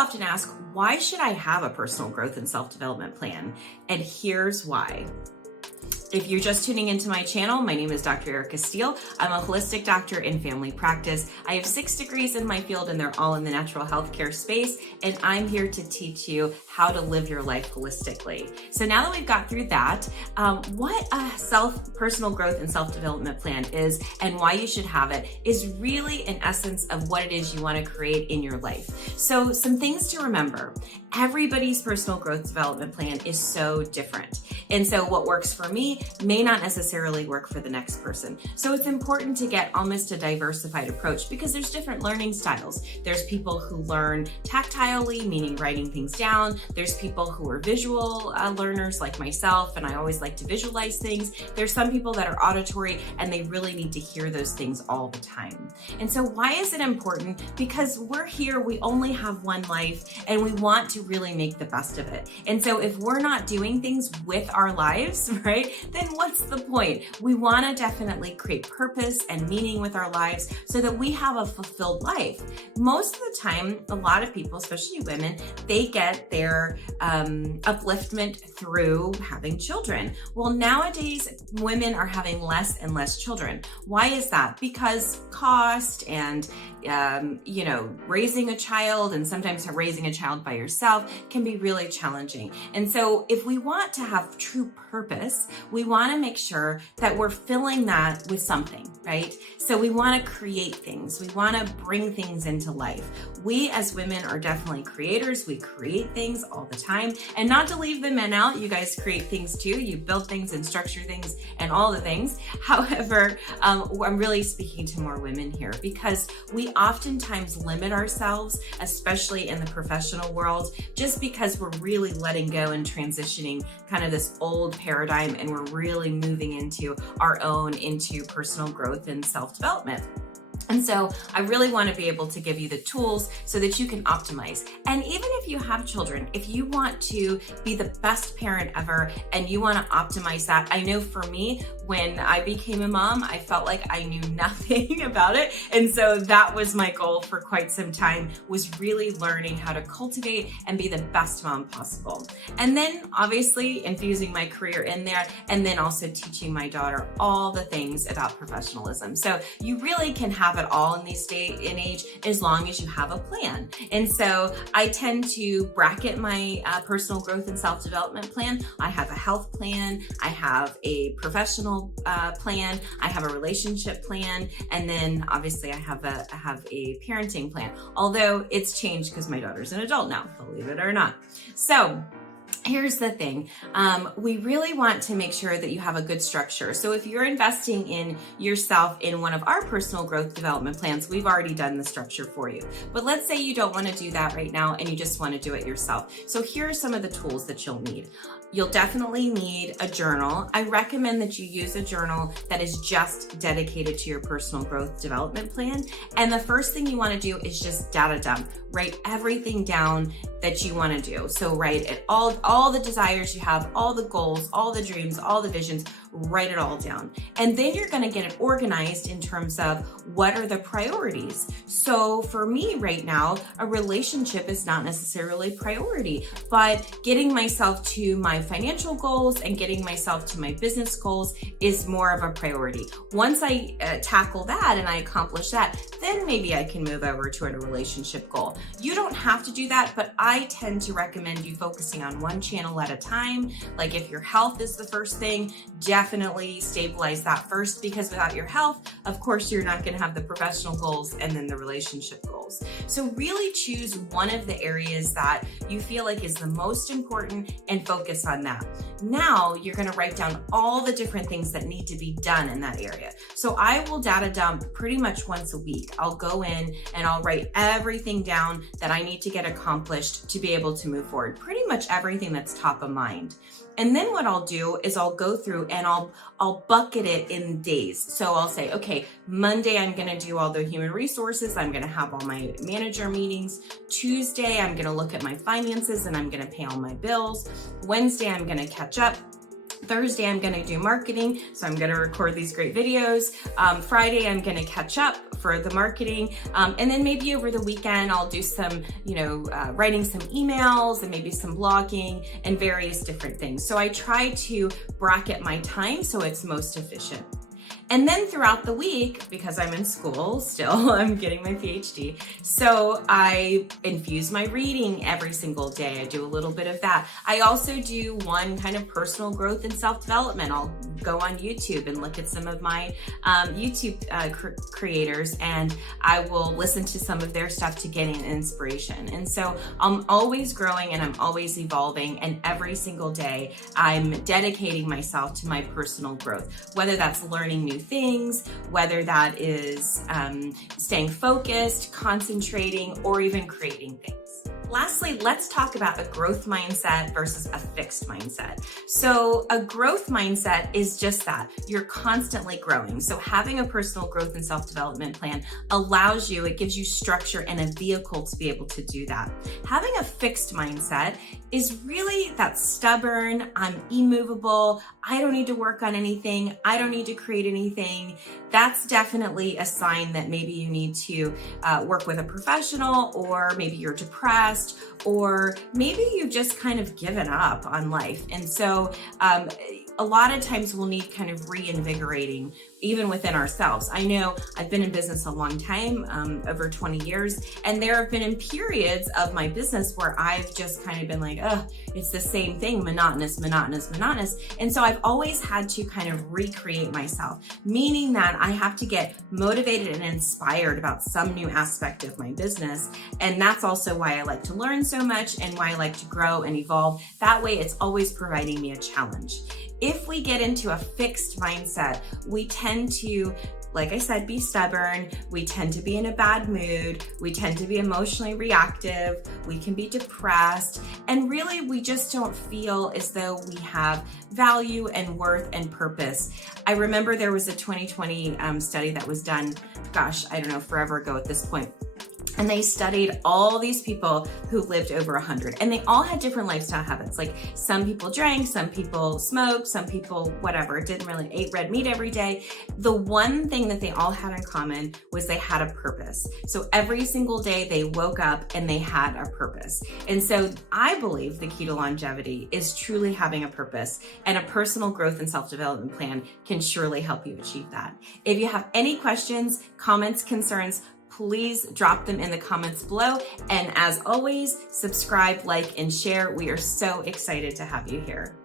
often ask, why should I have a personal growth and self-development plan? And here's why. If you're just tuning into my channel, my name is Dr. Erica Steele. I'm a holistic doctor in family practice. I have 6 degrees in my field and they're all in the natural healthcare space. And I'm here to teach you how to live your life holistically. So now that we've got through that, what a personal growth and self-development plan is and why you should have it is really an essence of what it is you want to create in your life. So some things to remember. Everybody's personal growth development plan is so different. And so what works for me may not necessarily work for the next person. So it's important to get almost a diversified approach because there's different learning styles. There's people who learn tactilely, meaning writing things down. There's people who are visual learners like myself, and I always like to visualize things. There's some people that are auditory and they really need to hear those things all the time. And so why is it important? Because we're here, we only have one life and we want to really make the best of it. And so if we're not doing things with our lives, right, then what's the point? We want to definitely create purpose and meaning with our lives so that we have a fulfilled life. Most of the time, a lot of people, especially women, they get their upliftment through having children. Well, nowadays, women are having less and less children. Why is that? Because cost and raising a child and sometimes raising a child by yourself can be really challenging. And so if we want to have true purpose, we want to make sure that we're filling that with something, right? So we want to create things. We want to bring things into life. We as women are definitely creators. We create things all the time. And not to leave the men out, you guys create things too. You build things and structure things and all the things. However, I'm really speaking to more women here because we oftentimes limit ourselves, especially in the professional world, just because we're really letting go and transitioning kind of this old paradigm and we're really moving into our own, into personal growth and self-development. And so I really want to be able to give you the tools so that you can optimize. And even if you have children, if you want to be the best parent ever and you want to optimize that, I know for me, when I became a mom, I felt like I knew nothing about it. And so that was my goal for quite some time, was really learning how to cultivate and be the best mom possible. And then obviously infusing my career in there, and then also teaching my daughter all the things about professionalism. So you really can have it all in this day and age as long as you have a plan. And so I tend to bracket my personal growth and self-development plan. I have a health plan, I have a professional plan, I have a relationship plan, and then obviously I have a parenting plan. Although it's changed because my daughter's an adult now, believe it or not. So here's the thing. We really want to make sure that you have a good structure. So if you're investing in yourself in one of our personal growth development plans, we've already done the structure for you. But let's say you don't want to do that right now and you just want to do it yourself. So here are some of the tools that you'll need. You'll definitely need a journal. I recommend that you use a journal that is just dedicated to your personal growth development plan. And the first thing you want to do is just data dump. Write everything down that you want to do. So write it all the desires you have, all the goals, all the dreams, all the visions, write it all down. And then you're going to get it organized in terms of what are the priorities. So for me right now, a relationship is not necessarily a priority, but getting myself to my financial goals and getting myself to my business goals is more of a priority. Once I tackle that and I accomplish that, then maybe I can move over to a relationship goal. You don't have to do that, but I tend to recommend you focusing on one channel at a time. Like if your health is the first thing, definitely stabilize that first, because without your health, of course, you're not going to have the professional goals and then the relationship goals. So really choose one of the areas that you feel like is the most important and focus on that. Now you're going to write down all the different things that need to be done in that area. So I will data dump pretty much once a week. I'll go in and I'll write everything down that I need to get accomplished to be able to move forward. Pretty much everything that's top of mind. And then what I'll do is I'll go through and I'll bucket it in days. So I'll say, okay, Monday, I'm going to do all the human resources. I'm going to have all my manager meetings. Tuesday, I'm going to look at my finances and I'm going to pay all my bills. Wednesday, I'm going to catch up. Thursday, I'm going to do marketing, so I'm going to record these great videos. Friday, I'm going to catch up for the marketing. And then maybe over the weekend, I'll do some, writing some emails and maybe some blogging and various different things. So I try to bracket my time so it's most efficient. And then throughout the week, because I'm in school still, I'm getting my PhD, so I infuse my reading every single day. I do a little bit of that. I also do one kind of personal growth and self-development. I'll go on YouTube and look at some of my YouTube creators, and I will listen to some of their stuff to get an inspiration. And so I'm always growing and I'm always evolving, and every single day I'm dedicating myself to my personal growth, whether that's learning new things, whether that is staying focused, concentrating, or even creating things. Lastly, let's talk about a growth mindset versus a fixed mindset. So a growth mindset is just that. You're constantly growing. So having a personal growth and self-development plan allows you, it gives you structure and a vehicle to be able to do that. Having a fixed mindset is really that stubborn, I'm immovable, I don't need to work on anything, I don't need to create anything. That's definitely a sign that maybe you need to work with a professional, or maybe you're depressed, or maybe you've just kind of given up on life. And so a lot of times we'll need kind of reinvigorating even within ourselves. I know I've been in business a long time, over 20 years, and there have been periods of my business where I've just kind of been like, it's the same thing, monotonous. And so I've always had to kind of recreate myself, meaning that I have to get motivated and inspired about some new aspect of my business. And that's also why I like to learn so much and why I like to grow and evolve. That way it's always providing me a challenge. If we get into a fixed mindset, we tend to, like I said, be stubborn. We tend to be in a bad mood. We tend to be emotionally reactive. We can be depressed. And really, we just don't feel as though we have value and worth and purpose. I remember there was a 2020 study that was done, forever ago at this point. And they studied all these people who lived over 100, and they all had different lifestyle habits. Like some people drank, some people smoked, some people whatever, didn't really ate red meat every day. The one thing that they all had in common was they had a purpose. So every single day they woke up and they had a purpose. And so I believe the key to longevity is truly having a purpose, and a personal growth and self-development plan can surely help you achieve that. If you have any questions, comments, concerns, please drop them in the comments below. And as always, subscribe, like, and share. We are so excited to have you here.